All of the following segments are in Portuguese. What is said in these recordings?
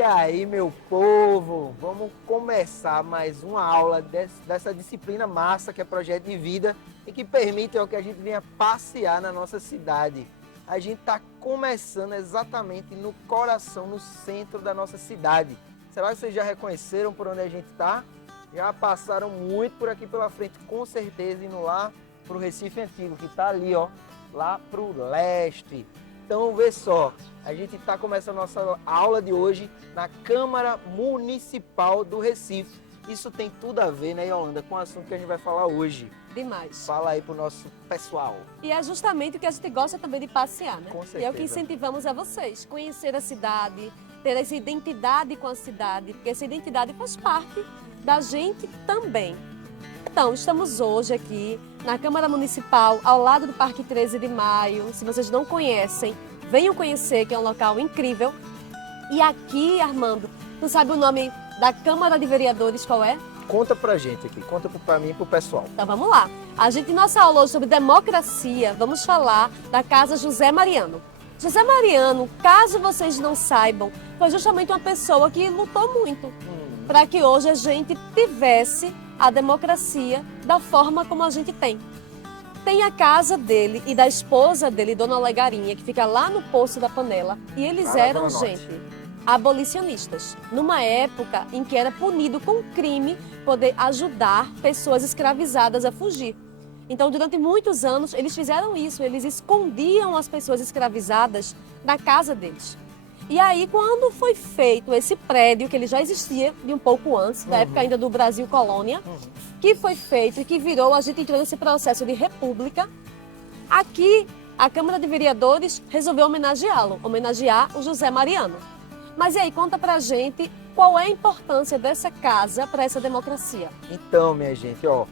E aí, meu povo, vamos começar mais uma aula dessa disciplina massa que é Projeto de Vida e que permite que a gente venha passear na nossa cidade. A gente está começando exatamente no coração, no centro da nossa cidade. Será que vocês já reconheceram por onde a gente está? Já passaram muito por aqui pela frente, com certeza, indo lá para o Recife Antigo, que está ali, ó, lá para o leste. Então, vê só, a gente está começando a nossa aula de hoje na Câmara Municipal do Recife. Isso tem tudo a ver, né, Yolanda, com o assunto que a gente vai falar hoje. Demais. Fala aí pro nosso pessoal. E é justamente o que a gente gosta também de passear, né? Com certeza. E é o que incentivamos a vocês, conhecer a cidade, ter essa identidade com a cidade, porque essa identidade faz parte da gente também. Então, estamos hoje aqui na Câmara Municipal, ao lado do Parque 13 de Maio. Se vocês não conhecem, venham conhecer, que é um local incrível. E aqui, Armando, tu sabe o nome da Câmara de Vereadores, qual é? Conta pra gente aqui, conta pra mim e pro pessoal. Então vamos lá. Nossa aula hoje sobre democracia, vamos falar da Casa José Mariano. José Mariano, caso vocês não saibam, foi justamente uma pessoa que lutou muito para que hoje a gente tivesse a democracia da forma como a gente tem. Tem a casa dele e da esposa dele, Dona Legarinha, que fica lá no Poço da Panela. E eles eram, gente, abolicionistas. Numa época em que era punido com crime poder ajudar pessoas escravizadas a fugir. Então, durante muitos anos, eles fizeram isso. Eles escondiam as pessoas escravizadas na casa deles. E aí, quando foi feito esse prédio, que ele já existia de um pouco antes, da época ainda do Brasil Colônia, que foi feito e que virou, a gente entrou nesse processo de república, aqui a Câmara de Vereadores resolveu homenageá-lo, homenagear o José Mariano. Mas e aí, conta pra gente qual é a importância dessa casa para essa democracia. Então, minha gente, ó,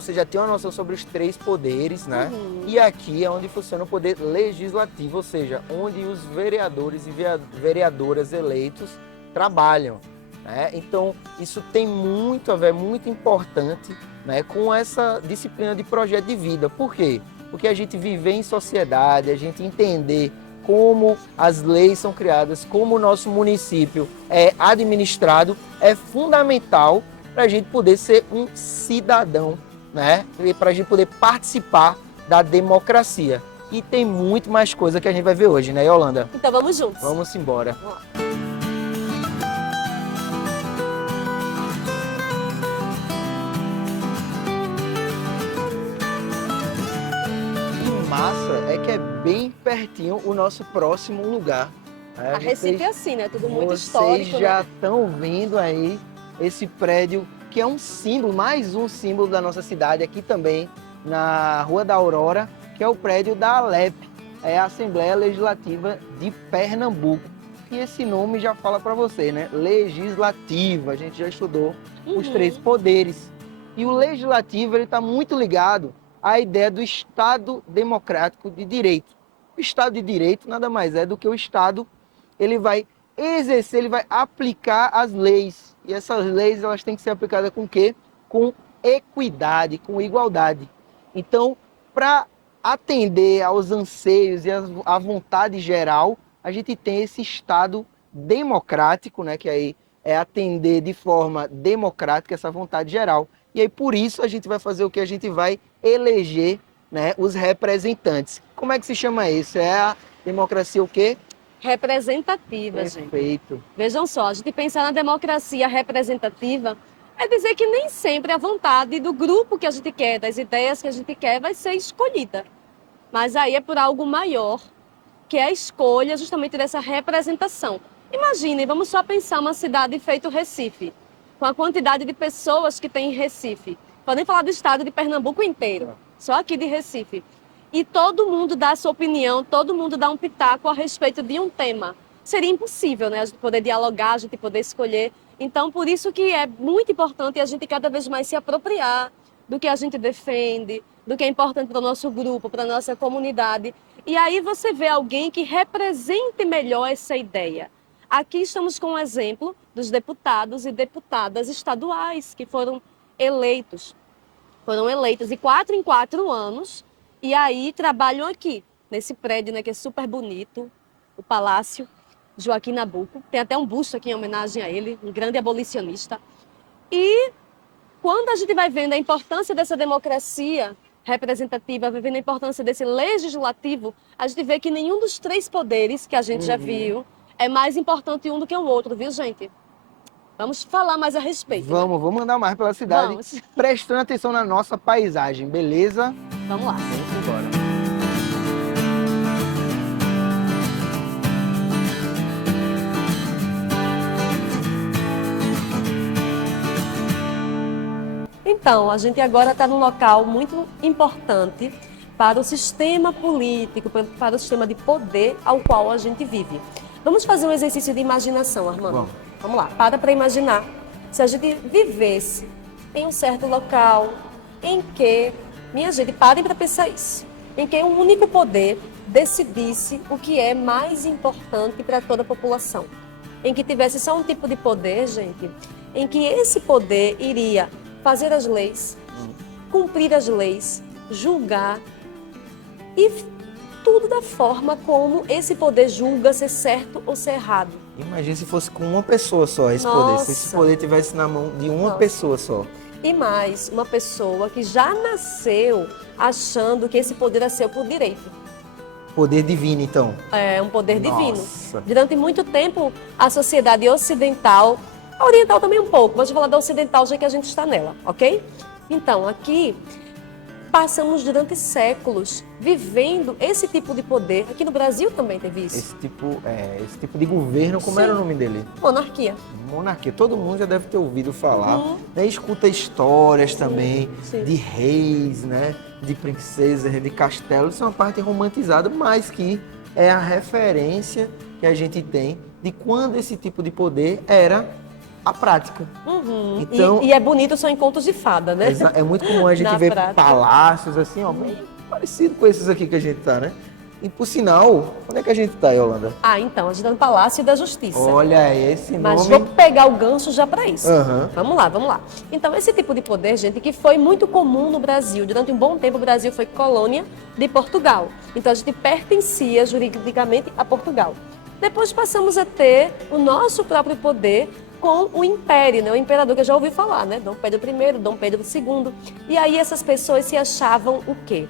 você já tem uma noção sobre os três poderes, né? E aqui é onde funciona o poder legislativo, ou seja, onde os vereadores e vereadoras eleitos trabalham, né? Então, isso tem muito a ver, muito importante, né, com essa disciplina de projeto de vida. Por quê? Porque a gente viver em sociedade, a gente entender como as leis são criadas, como o nosso município é administrado, é fundamental para a gente poder ser um cidadão, né? E para a gente poder participar da democracia. E tem muito mais coisa que a gente vai ver hoje, né, Yolanda? Então vamos juntos. Vamos embora. Vamos lá. Massa é que é bem pertinho o nosso próximo lugar. A Recife é assim, né? Tudo muito Vocês histórico, já né? estão vendo aí esse prédio que é um símbolo, mais um símbolo da nossa cidade, aqui também na Rua da Aurora, que é o prédio da ALEP, é a Assembleia Legislativa de Pernambuco. E esse nome já fala para você, né? Legislativa, a gente já estudou os três poderes. E o legislativo ele está muito ligado à ideia do Estado democrático de direito. O Estado de direito nada mais é do que o Estado, ele vai exercer, ele vai aplicar as leis. E essas leis elas têm que ser aplicadas com o quê? Com equidade, com igualdade. Então, para atender aos anseios e à vontade geral, a gente tem esse Estado democrático, né, que aí é atender de forma democrática essa vontade geral. E aí, por isso, a gente vai fazer o que? A gente vai eleger, né, os representantes. Como é que se chama isso? É a democracia o quê? Representativa, gente. Perfeito. Vejam só, a gente pensar na democracia representativa é dizer que nem sempre a vontade do grupo que a gente quer, das ideias que a gente quer, vai ser escolhida. Mas aí é por algo maior, que é a escolha justamente dessa representação. Imaginem, vamos só pensar uma cidade feito Recife, com a quantidade de pessoas que tem em Recife. Podem falar do estado de Pernambuco inteiro, só aqui de Recife. E todo mundo dá a sua opinião, todo mundo dá um pitaco a respeito de um tema. Seria impossível, né? A gente poder dialogar, a gente poder escolher. Então, por isso que é muito importante a gente cada vez mais se apropriar do que a gente defende, do que é importante para o nosso grupo, para a nossa comunidade. E aí você vê alguém que represente melhor essa ideia. Aqui estamos com um exemplo dos deputados e deputadas estaduais que foram eleitos. Foram eleitos de 4 em 4 anos e aí trabalham aqui, nesse prédio, né, que é super bonito, o Palácio. Joaquim Nabuco. Tem até um busto aqui em homenagem a ele, um grande abolicionista. E quando a gente vai vendo a importância dessa democracia representativa, vai vendo a importância desse legislativo, a gente vê que nenhum dos três poderes que a gente já viu é mais importante um do que o outro, viu, gente? Vamos falar mais a respeito. Vamos andar mais pela cidade, Vamos. prestando atenção na nossa paisagem, beleza? Vamos lá. Vamos embora. Então, a gente agora está num local muito importante para o sistema político, para o sistema de poder ao qual a gente vive. Vamos fazer um exercício de imaginação, Armando? Vamos lá, para imaginar. Se a gente vivesse em um certo local em que, minha gente, parem para pensar isso, em que um único poder decidisse o que é mais importante para toda a população. Em que tivesse só um tipo de poder, gente, em que esse poder iria fazer as leis, cumprir as leis, julgar e tudo da forma como esse poder julga ser certo ou ser errado. Imagina se fosse com uma pessoa só esse Nossa. poder. Se esse poder tivesse na mão de uma pessoa só. E mais, uma pessoa que já nasceu achando que esse poder é seu por direito. Poder divino, então. É um poder divino. Nossa. Durante muito tempo, a sociedade ocidental, a oriental também um pouco, mas vou falar da ocidental já que a gente está nela, ok? Então, aqui, passamos durante séculos vivendo esse tipo de poder. Aqui no Brasil também teve isso. Esse tipo de governo, como era o nome dele? Monarquia. Monarquia. Todo mundo já deve ter ouvido falar. Né? Escuta histórias também sim. de reis, né? De princesas, de castelos. Isso é uma parte romantizada, mas que é a referência que a gente tem de quando esse tipo de poder era a prática. Então, E é bonito só em contos de fada, né? é muito comum a gente Na ver prática. palácios assim, ó, bem parecido com esses aqui que a gente tá, né? E por sinal, onde é que a gente tá, Yolanda? Ah, então, a gente tá no Palácio da Justiça. Olha, esse Mas nome... vou pegar o gancho já para isso. Aham. Vamos lá. Então, esse tipo de poder, gente, que foi muito comum no Brasil. Durante um bom tempo, o Brasil foi colônia de Portugal. Então, a gente pertencia juridicamente a Portugal. Depois passamos a ter o nosso próprio poder com o império, né? O imperador que eu já ouvi falar, né? Dom Pedro I, Dom Pedro II. E aí essas pessoas se achavam o quê?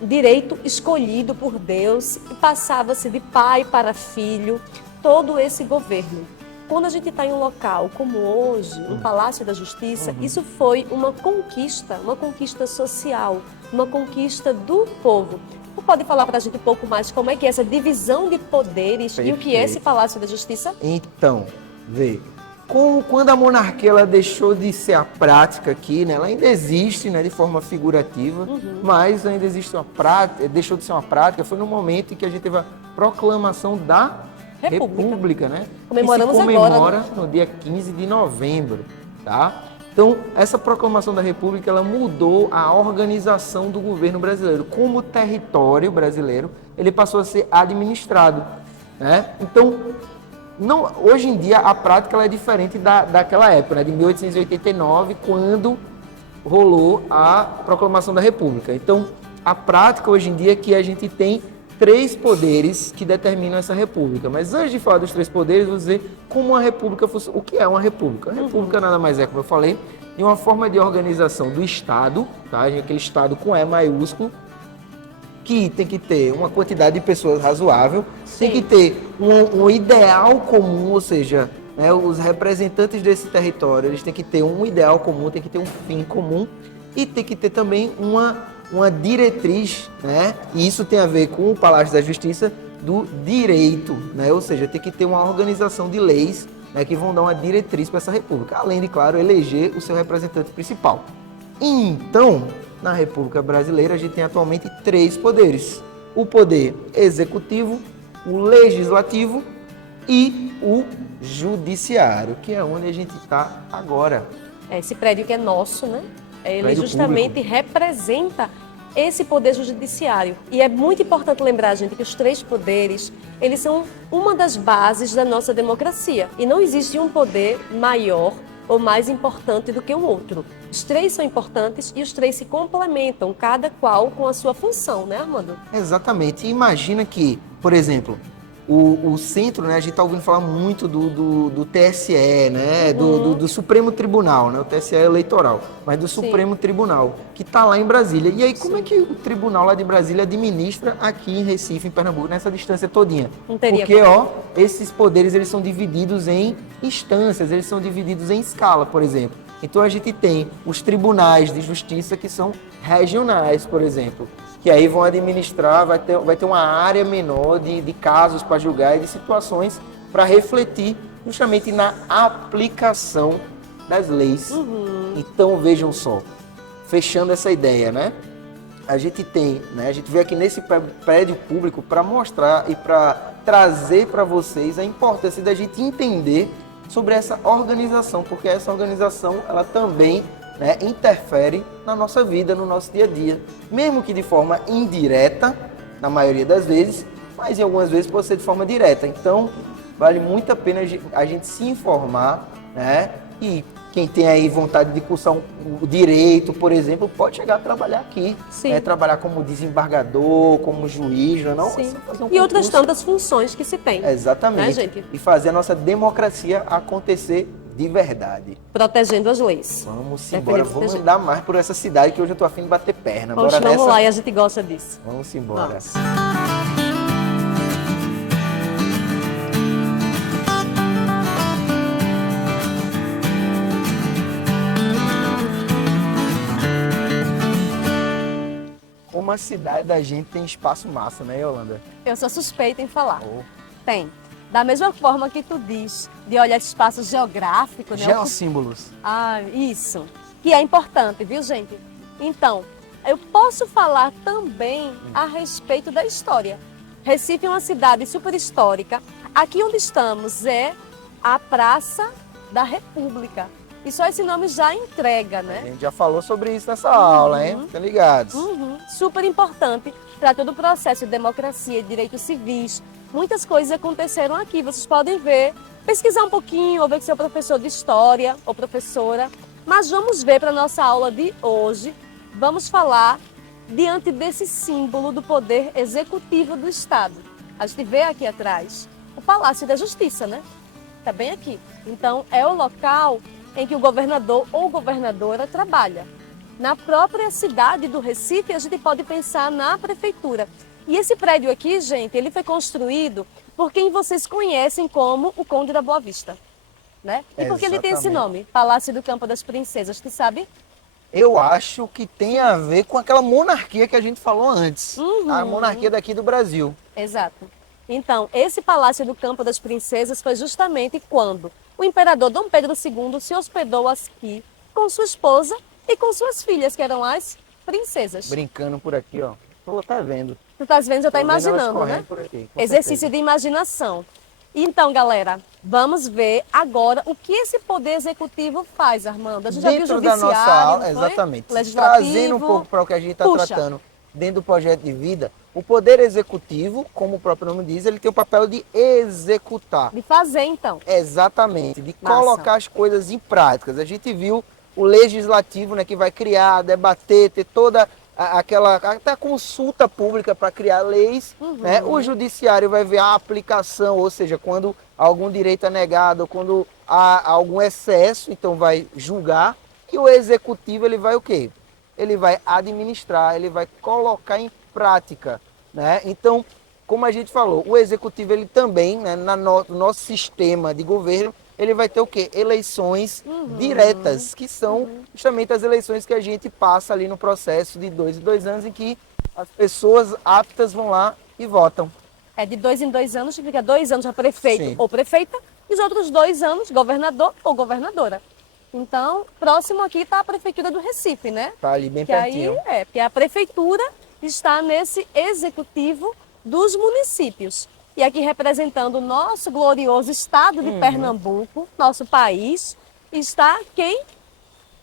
Direito escolhido por Deus e passava-se de pai para filho todo esse governo. Quando a gente está em um local como hoje, no Palácio da Justiça, isso foi uma conquista social, uma conquista do povo. Você pode falar para a gente um pouco mais como é que é essa divisão de poderes e o que é esse Palácio da Justiça? Então, vê, quando a monarquia ela deixou de ser a prática aqui, né, ela ainda existe, né, de forma figurativa, mas ainda existe uma prática, deixou de ser uma prática, foi no momento em que a gente teve a proclamação da República, né? Comemoramos que se comemora agora, né? no dia 15 de novembro, tá? Então, essa proclamação da República, ela mudou a organização do governo brasileiro. Como o território brasileiro, ele passou a ser administrado, né? Então, hoje em dia, a prática ela é diferente daquela época, né? De 1889, quando rolou a proclamação da República. Então, a prática hoje em dia é que a gente tem 3 poderes que determinam essa república. Mas antes de falar dos 3 poderes, vou dizer como uma república funciona. O que é uma república? A república nada mais é, como eu falei, de uma forma de organização do Estado, tá? Aquele Estado com E maiúsculo, que tem que ter uma quantidade de pessoas razoável, tem que ter um ideal comum, ou seja, né, os representantes desse território, eles têm que ter um ideal comum, tem que ter um fim comum e tem que ter também uma diretriz, né? E isso tem a ver com o Palácio da Justiça do direito, né? Ou seja, tem que ter uma organização de leis, né, que vão dar uma diretriz para essa república, além de, claro, eleger o seu representante principal. Então, na República Brasileira, a gente tem atualmente 3 poderes: o poder executivo, o legislativo e o judiciário, que é onde a gente está agora. Esse prédio que é nosso, né? Ele Prédio justamente público. representa esse poder judiciário. E é muito importante lembrar, gente, que os 3 poderes, eles são uma das bases da nossa democracia. E não existe um poder maior ou mais importante do que o outro. Os 3 são importantes e os 3 se complementam, cada qual com a sua função, né, Armando? Exatamente. Imagina que, por exemplo, o centro, né, a gente está ouvindo falar muito do TSE, né, do Supremo Tribunal, né, o TSE é eleitoral, mas do Supremo Tribunal, que está lá em Brasília. E aí, como é que o tribunal lá de Brasília administra aqui em Recife, em Pernambuco, nessa distância todinha? Não teria Porque, esses poderes, eles são divididos em instâncias, eles são divididos em escala, por exemplo. Então, a gente tem os tribunais de justiça que são regionais, por exemplo, que aí vão administrar, vai ter uma área menor de casos para julgar e de situações para refletir justamente na aplicação das leis. Então, vejam só, fechando essa ideia, né? A gente tem, né? A gente veio aqui nesse prédio público para mostrar e para trazer para vocês a importância da gente entender sobre essa organização, porque essa organização, ela também, né, interfere na nossa vida, no nosso dia a dia. Mesmo que de forma indireta, na maioria das vezes, mas em algumas vezes pode ser de forma direta. Então, vale muito a pena a gente se informar, né? E quem tem aí vontade de cursar o direito, por exemplo, pode chegar a trabalhar aqui. Né? Trabalhar como desembargador, como juiz, não? Sim. E outras tantas funções que se tem. Exatamente. Né, gente? E fazer a nossa democracia acontecer de verdade. Protegendo as leis. Vamos embora, vamos andar mais por essa cidade que hoje eu tô afim de bater perna. Poxa, vamos lá, e a gente gosta disso. Vamos embora. Nossa. Como a cidade da gente tem espaço massa, né, Yolanda? Eu sou suspeita em falar. Tem. Da mesma forma que tu diz de olhar espaço geográfico, né? Geossímbolos. Ah, isso. Que é importante, viu, gente? Então, eu posso falar também a respeito da história. Recife é uma cidade super histórica. Aqui onde estamos é a Praça da República. E só esse nome já entrega, né? A gente já falou sobre isso nessa aula, hein? Fiquem ligados. Super importante para todo o processo de democracia e direitos civis. Muitas coisas aconteceram aqui, vocês podem ver, pesquisar um pouquinho, ou ver com seu professor de história ou professora. Mas vamos ver para a nossa aula de hoje, vamos falar diante desse símbolo do poder executivo do Estado. A gente vê aqui atrás o Palácio da Justiça, né? Está bem aqui. Então, é o local em que o governador ou governadora trabalha. Na própria cidade do Recife, a gente pode pensar na prefeitura. E esse prédio aqui, gente, ele foi construído por quem vocês conhecem como o Conde da Boa Vista, né? E por que ele tem esse nome? Palácio do Campo das Princesas, tu sabe? Eu acho que tem a ver com aquela monarquia que a gente falou antes. A monarquia daqui do Brasil. Exato. Então, esse Palácio do Campo das Princesas foi justamente quando o imperador Dom Pedro II se hospedou aqui com sua esposa e com suas filhas, que eram as princesas. Brincando por aqui, ó. Tô tá vendo. Tu tá vendo, já tá imaginando, né? Aqui, Exercício certeza. de imaginação. Então, galera, vamos ver agora o que esse poder executivo faz, Armando. A gente já viu o Dentro da judiciário, nossa aula, não foi? exatamente. Legislativo. Trazendo um pouco para o que a gente está Puxa. tratando dentro do projeto de vida, o poder executivo, como o próprio nome diz, ele tem o papel de executar. De fazer, então. Exatamente, de Massa. colocar as coisas em práticas. A gente viu o legislativo, né, que vai criar, debater, ter toda aquela até consulta pública para criar leis, né? O judiciário vai ver a aplicação, ou seja, quando algum direito é negado, quando há algum excesso, então vai julgar. E o executivo, ele vai o quê? Ele vai administrar, ele vai colocar em prática, né? Então, como a gente falou, o executivo, ele também, né, no nosso sistema de governo, ele vai ter o quê? Eleições diretas, que são justamente as eleições que a gente passa ali no processo de 2 em 2 anos, em que as pessoas aptas vão lá e votam. É de 2 em 2 anos, significa 2 anos para prefeito Sim. ou prefeita, e os outros 2 anos, governador ou governadora. Então, próximo aqui está a Prefeitura do Recife, né? Tá ali bem Que pertinho. aí porque a Prefeitura está nesse executivo dos municípios. E aqui representando o nosso glorioso estado de Pernambuco, nosso país, está quem?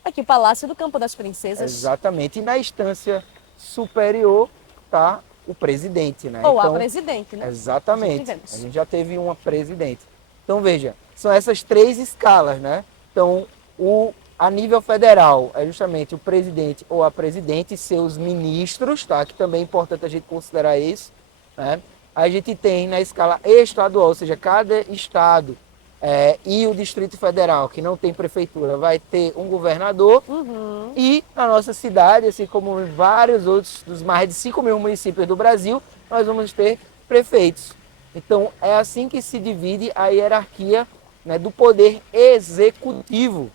Aqui o Palácio do Campo das Princesas. Exatamente. E na instância superior está o presidente, né? Ou então, a presidente, né? Exatamente. Já tivemos. A gente já teve uma presidente. Então, veja, são essas 3 escalas, né? Então, a nível federal é justamente o presidente ou a presidente e seus ministros, tá? Que também é importante a gente considerar isso, né? a gente tem na escala estadual, ou seja, cada estado e o Distrito Federal, que não tem prefeitura, vai ter um governador. E na nossa cidade, assim como em vários outros dos mais de 5 mil municípios do Brasil, nós vamos ter prefeitos. Então, é assim que se divide a hierarquia, né, do poder executivo.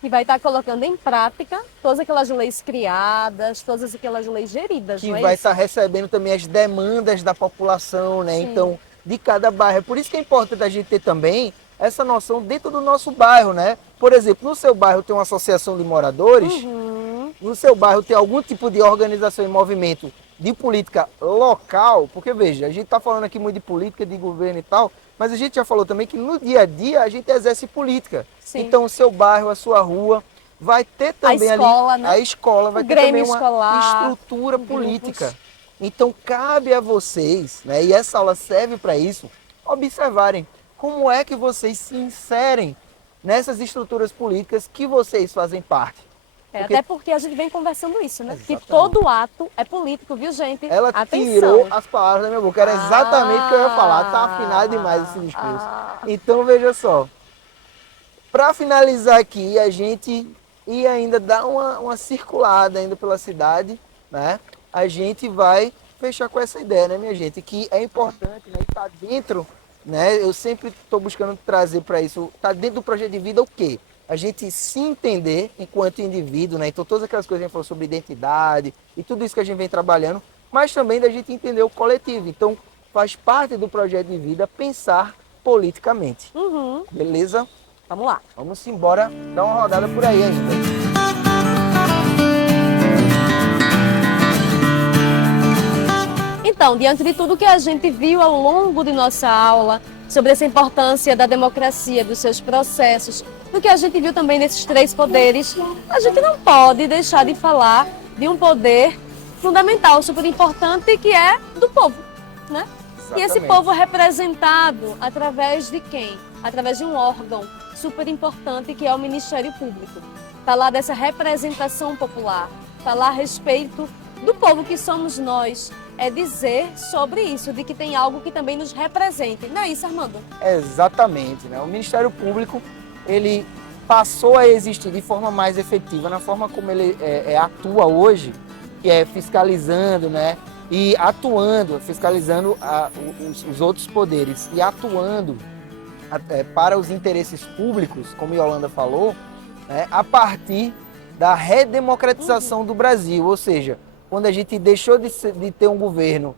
Que vai estar colocando em prática todas aquelas leis criadas, todas aquelas leis geridas, Que não é vai isso? estar recebendo também as demandas da população, né? Sim. Então, de cada bairro. É por isso que é importante a gente ter também essa noção dentro do nosso bairro, né? Por exemplo, no seu bairro tem uma associação de moradores, no seu bairro tem algum tipo de organização e movimento de política local, porque veja, a gente está falando aqui muito de política, de governo e tal, mas a gente já falou também que no dia a dia a gente exerce política. Sim. Então o seu bairro, a sua rua, vai ter também escola, ali né? a escola, vai O ter Grêmio também uma escolar, estrutura grupos. política. Então cabe a vocês, né, e essa aula serve para isso, observarem como é que vocês se inserem nessas estruturas políticas que vocês fazem parte. Até porque a gente vem conversando isso, né? Exatamente. Que todo ato é político, viu, gente? Ela Atenção. tirou as palavras da minha boca. Era exatamente o que eu ia falar. Tá afinado demais esse discurso. Então, veja só. Para finalizar aqui, a gente ia ainda dar uma circulada ainda pela cidade, né? A gente vai fechar com essa ideia, né, minha gente? Que é importante, né? Estar dentro, né? Eu sempre estou buscando trazer para isso. Tá dentro do projeto de vida o quê? A gente se entender enquanto indivíduo, né? Então todas aquelas coisas que a gente falou sobre identidade e tudo isso que a gente vem trabalhando, mas também da gente entender o coletivo. Então faz parte do projeto de vida pensar politicamente. Beleza? Vamos lá. Vamos embora dar uma rodada por aí ainda. Então, diante de tudo que a gente viu ao longo de nossa aula, sobre essa importância da democracia, dos seus processos, do que a gente viu também nesses 3 poderes, a gente não pode deixar de falar de um poder fundamental, super importante, que é do povo, né? E esse povo é representado através de quem? Através de um órgão super importante que é o Ministério Público. Falar dessa representação popular, falar a respeito do povo que somos nós, é dizer sobre isso, de que tem algo que também nos represente. Não é isso, Armando? Exatamente, né? O Ministério Público, ele passou a existir de forma mais efetiva, na forma como ele atua hoje, que é fiscalizando, né? E atuando, fiscalizando os outros poderes e atuando para os interesses públicos, como Yolanda falou, né? A partir da redemocratização do Brasil, ou seja, quando a gente deixou de ter um governo,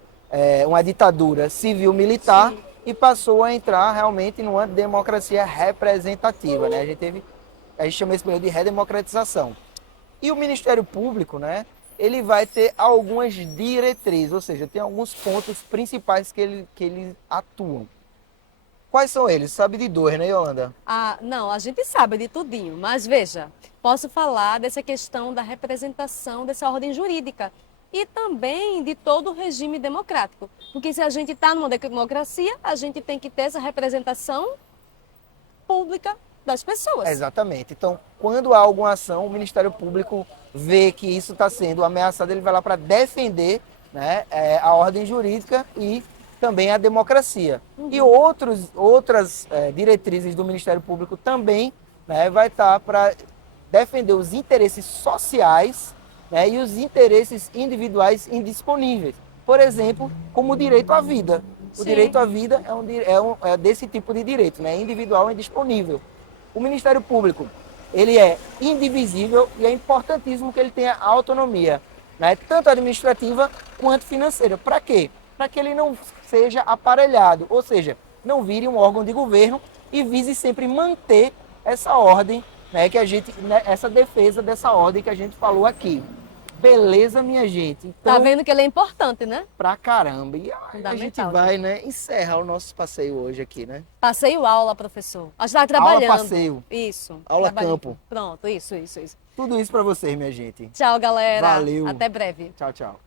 uma ditadura civil-militar, e passou a entrar realmente numa democracia representativa, né? A gente chama esse período de redemocratização. E o Ministério Público, né, ele vai ter algumas diretrizes, ou seja, tem alguns pontos principais que eles atuam. Quais são eles? Sabe de 2, né, Yolanda? Não, a gente sabe de tudinho, mas veja, posso falar dessa questão da representação dessa ordem jurídica e também de todo o regime democrático. Porque se a gente está numa democracia, a gente tem que ter essa representação pública das pessoas. Exatamente. Então, quando há alguma ação, o Ministério Público vê que isso está sendo ameaçado, ele vai lá para defender, né, a ordem jurídica e também a democracia. E outras diretrizes do Ministério Público também, né, vai estar para defender os interesses sociais, né, e os interesses individuais indisponíveis. Por exemplo, como o direito à vida. O direito à vida é desse tipo de direito, né, individual e indisponível. O Ministério Público, ele é indivisível e é importantíssimo que ele tenha autonomia, né, tanto administrativa quanto financeira. Para quê? Para que ele não seja aparelhado, ou seja, não vire um órgão de governo e vise sempre manter essa ordem, né, essa defesa dessa ordem que a gente falou aqui. Beleza, minha gente? Então, tá vendo que ele é importante, né? Pra caramba. E a gente vai, né, encerrar o nosso passeio hoje aqui, né? Passeio aula, professor. A gente tá trabalhando. Aula passeio. Isso. Aula campo. Pronto, isso. Tudo isso pra vocês, minha gente. Tchau, galera. Valeu. Até breve. Tchau, tchau.